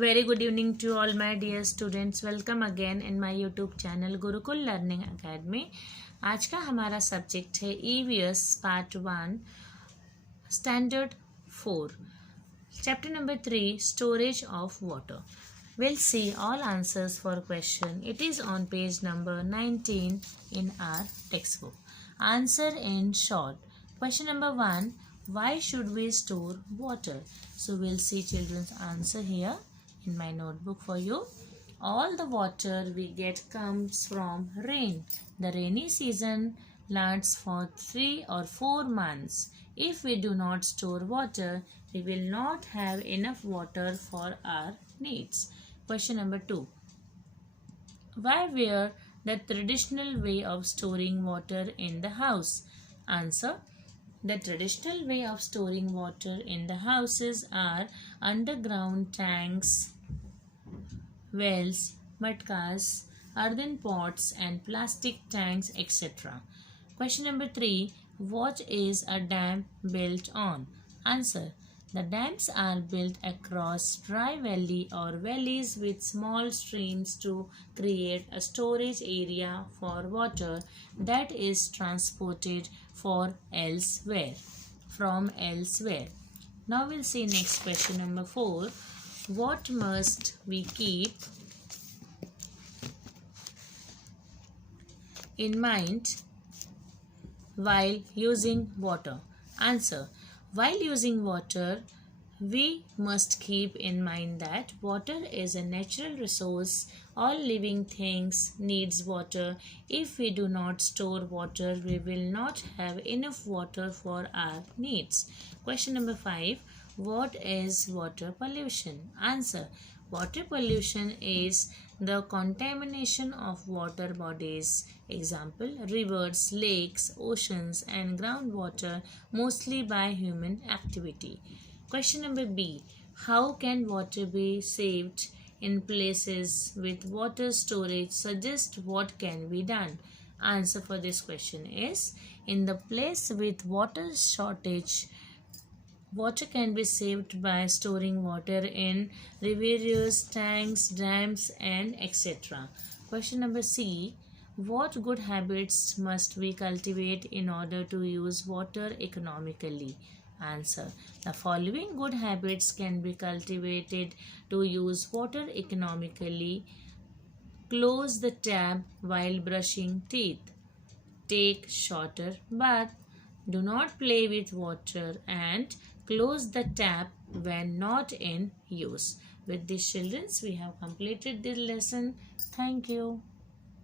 Very good evening to all my dear students. Welcome again in my YouTube channel Gurukul learning academy. आज का हमारा subject है EVS part 1 standard 4 chapter number 3 storage of water. We'll see all answers for question. It is on page number 19 in our textbook. Answer in short. Question number 1. Why should we store water? So we'll see children's answer here in my notebook for you. All the water we get comes from rain. The rainy season lasts for 3 or 4 months. If we do not store water, we will not have enough water for our needs. Question number 2. Why wear the traditional way of storing water in the house? Answer. The traditional way of storing water in the houses are underground tanks, wells, matkas, earthen pots and plastic tanks, etc. Question number 3. What is a dam built on? Answer. The dams are built across dry valley or valleys with small streams to create a storage area for water that is transported from elsewhere. Now we'll see next question number 4. What must we keep in mind while using water? Answer. While using water, we must keep in mind that water is a natural resource. All living things needs water. If we do not store water, we will not have enough water for our needs. Question number 5. What is water pollution? Answer. Water pollution is the contamination of water bodies. Example, rivers, lakes, oceans and groundwater, mostly by human activity. Question number B. How can water be saved in places with water storage? Suggest what can be done. Answer for this question is, in the place with water shortage, water can be saved by storing water in reservoirs, tanks, dams and etc. Question number C. What good habits must we cultivate in order to use water economically? Answer. The following good habits can be cultivated to use water economically. Close the tap while brushing teeth. Take shorter bath. Do not play with water and close the tap when not in use. With these children, we have completed this lesson. Thank you.